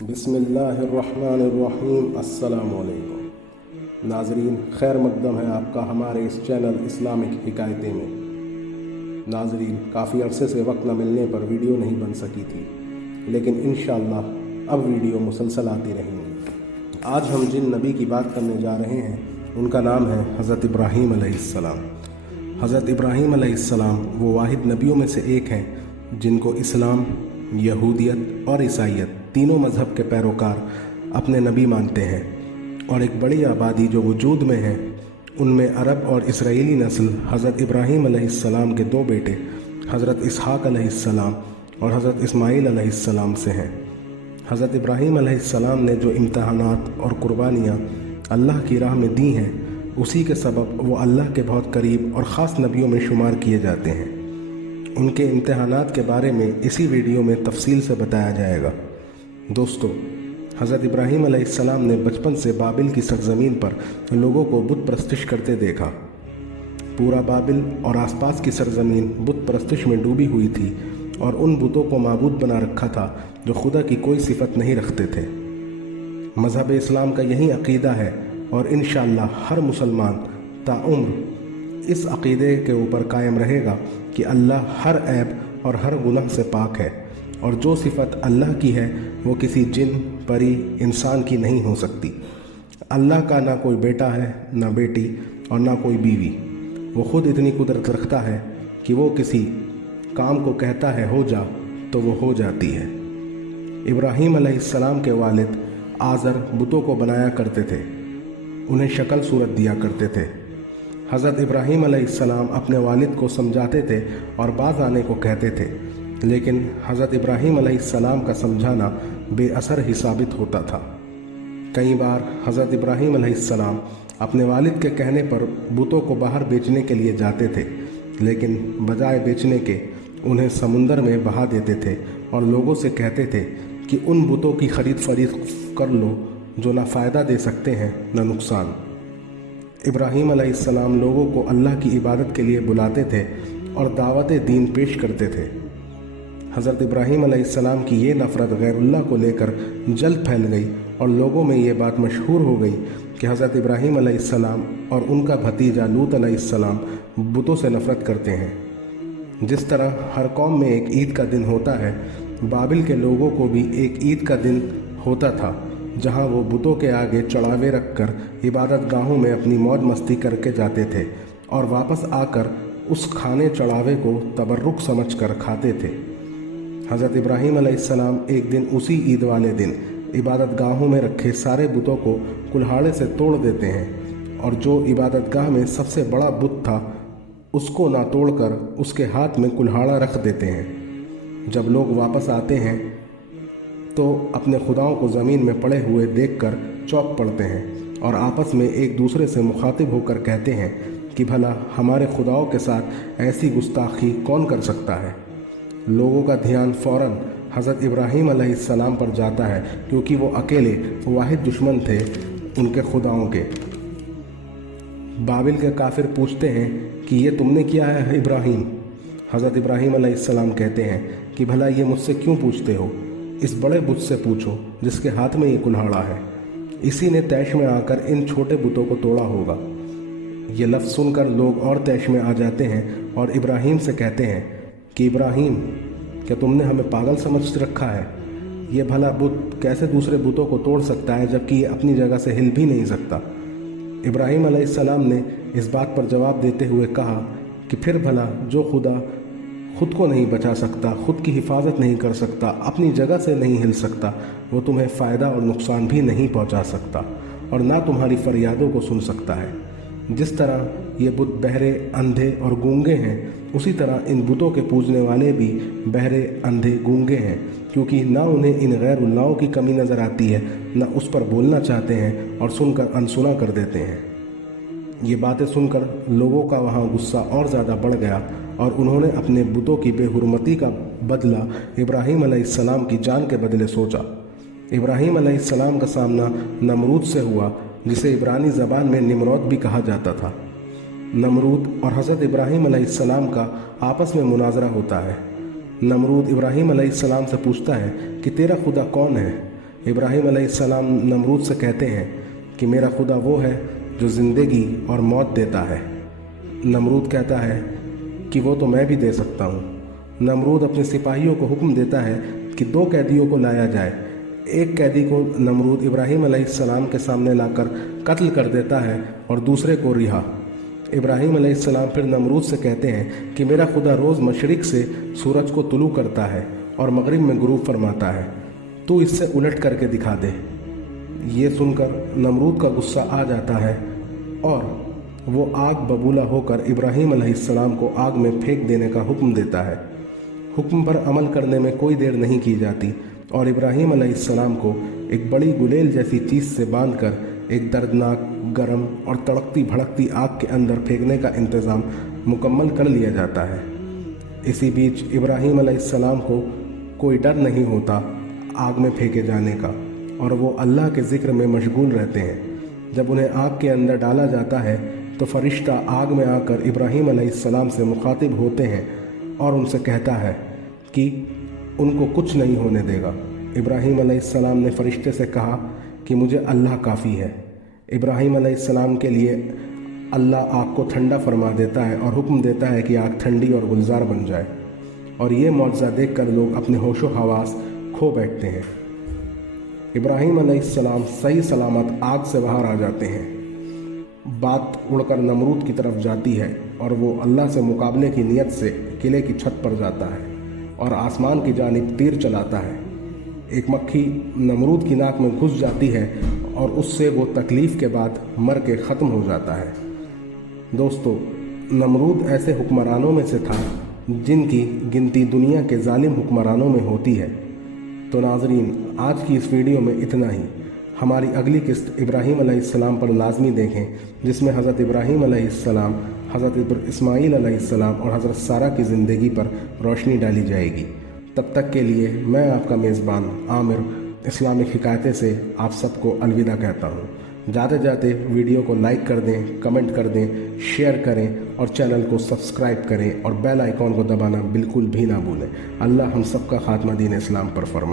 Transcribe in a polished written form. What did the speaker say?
बिस्मिल्लाहिर्रहमानिर्रहीम। अस्सलामुअलैकुम नाजरीन, खैर मकदम है आपका हमारे इस चैनल इस्लामिक हिकायतें में। नाजरीन, काफ़ी अरसे से वक्त न मिलने पर वीडियो नहीं बन सकी थी, लेकिन इंशाअल्लाह अब वीडियो मुसलसल आती रहेंगी। आज हम जिन नबी की बात करने जा रहे हैं उनका नाम है हज़रत इब्राहीम अलैहिस्सलाम। हज़रत इब्राहीम अलैहिस्सलाम वो वाहिद नबियों में से एक हैं जिनको इस्लाम, यहूदियत और ईसाईयत तीनों मज़हब के पैरोकार अपने नबी मानते हैं, और एक बड़ी आबादी जो वजूद में है उनमें अरब और इसराइली नस्ल हज़रत इब्राहीम अलैहिस्सलाम के दो बेटे हज़रत इसहाक़ अलैहिस्सलाम और हज़रत इस्माईल अलैहिस्सलाम से हैं। हज़रत इब्राहीम अलैहिस्सलाम ने जो इम्तहानात और कुर्बानियाँ अल्लाह की राह में दी हैं, उसी के सबब वो अल्लाह के बहुत करीब और ख़ास नबियों में शुमार किए जाते हैं। उनके इम्तहानात के बारे में इसी वीडियो में तफसील से बताया जाएगा। दोस्तों, हज़रत इब्राहीम अलैहिस्सलाम ने बचपन से बाबिल की सरज़मीन पर लोगों को बुत परस्तिश करते देखा। पूरा बाबिल और आसपास की सरज़मीन बुत परस्तिश में डूबी हुई थी और उन बुतों को माबूद बना रखा था जो खुदा की कोई सिफत नहीं रखते थे। मज़हब इस्लाम का यही अक़ीदा है और इंशाअल्लाह हर मुसलमान ताउम्र इस अक़ीदे के ऊपर कायम रहेगा कि अल्लाह हर ऐब और हर गुनाह से पाक है, और जो सिफत अल्लाह की है वो किसी जिन, परी, इंसान की नहीं हो सकती। अल्लाह का ना कोई बेटा है, ना बेटी और ना कोई बीवी। वो ख़ुद इतनी कुदरत रखता है कि वो किसी काम को कहता है हो जा तो वो हो जाती है। इब्राहीम अलैहिस्सलाम के वालिद आज़र बुतों को बनाया करते थे, उन्हें शक्ल सूरत दिया करते थे। हज़रत इब्राहीम अलैहिस्सलाम अपने वालिद को समझाते थे और बाज़ आने को कहते थे, लेकिन हज़रत इब्राहीम अलैहिस्सलाम का समझाना बेअसर ही साबित होता था। कई बार हज़रत इब्राहीम अलैहिस्सलाम अपने वालिद के कहने पर बुतों को बाहर बेचने के लिए जाते थे, लेकिन बजाय बेचने के उन्हें समुंदर में बहा देते थे और लोगों से कहते थे कि उन बुतों की खरीद फरोख्त कर लो जो ना फ़ायदा दे सकते हैं न नुकसान। इब्राहीम अलैहिस्सलाम लोगों को अल्लाह की इबादत के लिए बुलाते थे और दावत दीन पेश करते थे। हज़रत इब्राहीम अलैहिस्सलाम की ये नफ़रत गैरुल्लाह को लेकर जल्द फैल गई और लोगों में ये बात मशहूर हो गई कि हज़रत इब्राहीम अलैहिस्सलाम और उनका भतीजा लूत अलैहिस्सलाम बुतों से नफ़रत करते हैं। जिस तरह हर कौम में एक ईद का दिन होता है, बाबिल के लोगों को भी एक ईद का दिन होता था जहां वो बुतों के आगे चढ़ावे रखकर इबादत गाहों में अपनी मौज मस्ती करके जाते थे और वापस आकर उस खाने चढ़ावे को तबर्रुक समझकर खाते थे। हज़रत इब्राहीम अलैहिस्सलाम एक दिन उसी ईद वाले दिन इबादत गाहों में रखे सारे बुतों को कुल्हाड़े से तोड़ देते हैं, और जो इबादत गाह में सबसे बड़ा बुत था उसको ना तोड़कर उसके हाथ में कुल्हाड़ा रख देते हैं। जब लोग वापस आते हैं तो अपने खुदाओं को ज़मीन में पड़े हुए देखकर चौंक पड़ते हैं और आपस में एक दूसरे से मुखातिब होकर कहते हैं कि भला हमारे खुदाओं के साथ ऐसी गुस्ताखी कौन कर सकता है। लोगों का ध्यान फ़ौरन हज़रत इब्राहीम अलैहिस्सलाम पर जाता है, क्योंकि वो अकेले वाहिद दुश्मन थे उनके खुदाओं के। बाबिल के काफिर पूछते हैं कि ये तुमने किया है इब्राहीम। हज़रत इब्राहीम अलैहिस्सलाम कहते हैं कि भला ये मुझसे क्यों पूछते हो, इस बड़े बुत से पूछो जिसके हाथ में ये कुल्हाड़ा है, इसी ने तैश में आकर इन छोटे बुतों को तोड़ा होगा। ये लफ्ज़ सुनकर लोग और तैश में आ जाते हैं और इब्राहीम से कहते हैं कि इब्राहीम, क्या तुमने हमें पागल समझ रखा है? ये भला बुत कैसे दूसरे बुतों को तोड़ सकता है जबकि ये अपनी जगह से हिल भी नहीं सकता। इब्राहीम अलैहिस्सलाम ने इस बात पर जवाब देते हुए कहा कि फिर भला जो खुदा खुद को नहीं बचा सकता, खुद की हिफाजत नहीं कर सकता, अपनी जगह से नहीं हिल सकता, वो तुम्हें फ़ायदा और नुकसान भी नहीं पहुंचा सकता और ना तुम्हारी फरियादों को सुन सकता है। जिस तरह ये बुत बहरे, अंधे और गूंगे हैं, उसी तरह इन बुतों के पूजने वाले भी बहरे, अंधे, गूंगे हैं, क्योंकि ना उन्हें इन गैरुल्लाहों की कमी नज़र आती है, ना उस पर बोलना चाहते हैं और सुनकर अनसुना कर देते हैं। ये बातें सुनकर लोगों का वहाँ गुस्सा और ज़्यादा बढ़ गया और उन्होंने अपने बुतों की बेहुरमती का बदला इब्राहीम अलैहिस्सलाम की जान के बदले सोचा। इब्राहीम अलैहिस्सलाम का सामना नमरूद से हुआ, जिसे इब्रानी ज़बान में निमरोद भी कहा जाता था। नमरूद और हज़रत इब्राहीम अलैहिस्सलाम का आपस में मुनाजरा होता है। नमरूद इब्राहीम अलैहिस्सलाम से पूछता है कि तेरा खुदा कौन है? इब्राहीम अलैहिस्सलाम नमरूद से कहते हैं कि मेरा खुदा वो है जो ज़िंदगी और मौत देता है। नमरूद कहता है कि वो तो मैं भी दे सकता हूँ। नमरूद अपने सिपाहियों को हुक्म देता है कि 2 कैदियों को लाया जाए। एक कैदी को नमरूद इब्राहीम अलैहिस्सलाम के सामने लाकर कत्ल कर देता है और दूसरे को रिहा। इब्राहीम अलैहिस्सलाम फिर नमरूद से कहते हैं कि मेरा खुदा रोज़ मशरिक़ से सूरज को तुलू करता है और मगरिब में गुरूब फरमाता है, तू इससे उलट करके दिखा दे। ये सुनकर नमरूद का गुस्सा आ जाता है और वो आग बबूला होकर इब्राहीम अलैहिस्सलाम को आग में फेंक देने का हुक्म देता है। हुक्म पर अमल करने में कोई देर नहीं की जाती और इब्राहीम अलैहिस्सलाम को एक बड़ी गुलेल जैसी चीज़ से बांधकर एक दर्दनाक, गर्म और तड़कती भड़कती आग के अंदर फेंकने का इंतज़ाम मुकम्मल कर लिया जाता है। इसी बीच इब्राहीम अलैहिस्सलाम को कोई डर नहीं होता आग में फेंके जाने का और वो अल्लाह के ज़िक्र में मशगूल रहते हैं। जब उन्हें आग के अंदर डाला जाता है तो फरिश्ता आग में आकर इब्राहीम अलैहिस्सलाम से मुखातिब होते हैं और उनसे कहता है कि उनको कुछ नहीं होने देगा। इब्राहीम अलैहिस्सलाम ने फरिश्ते से कहा कि मुझे अल्लाह काफ़ी है। इब्राहीम अलैहिस्सलाम के लिए अल्लाह आग को ठंडा फरमा देता है और हुक्म देता है कि आग ठंडी और गुलजार बन जाए और ये मौजज़ा देखकर लोग अपने होशो हवास खो बैठते हैं। इब्राहीम अलैहिस्सलाम सही सलामत आग से बाहर आ जाते हैं। बात उड़कर नमरूद की तरफ जाती है और वो अल्लाह से मुकाबले की नीयत से किले की छत पर जाता है और आसमान की जानिब तीर चलाता है। एक मक्खी नमरूद की नाक में घुस जाती है और उससे वो तकलीफ़ के बाद मर के ख़त्म हो जाता है। दोस्तों, नमरूद ऐसे हुक्मरानों में से था जिनकी गिनती दुनिया के जालिम हुक्मरानों में होती है। तो नाज़रीन, आज की इस वीडियो में इतना ही। हमारी अगली किस्त इब्राहीम अलैहिस्सलाम पर लाजमी देखें, जिसमें हज़रत इब्राहीम अलैहिस्सलाम, हज़रत इस्माईल अलैहिस्सलाम और हज़रत सारा की ज़िंदगी पर रोशनी डाली जाएगी। तब तक के लिए मैं आपका मेज़बान आमिर इस्लामिक हिकायतें से आप सबको अलविदा कहता हूँ। जाते जाते वीडियो को लाइक कर दें, कमेंट कर दें, शेयर करें और चैनल को सब्सक्राइब करें और बेल आइकॉन को दबाना बिल्कुल भी ना भूलें। अल्लाह हम सबका खात्मा दीन इस्लाम पर फरमाए।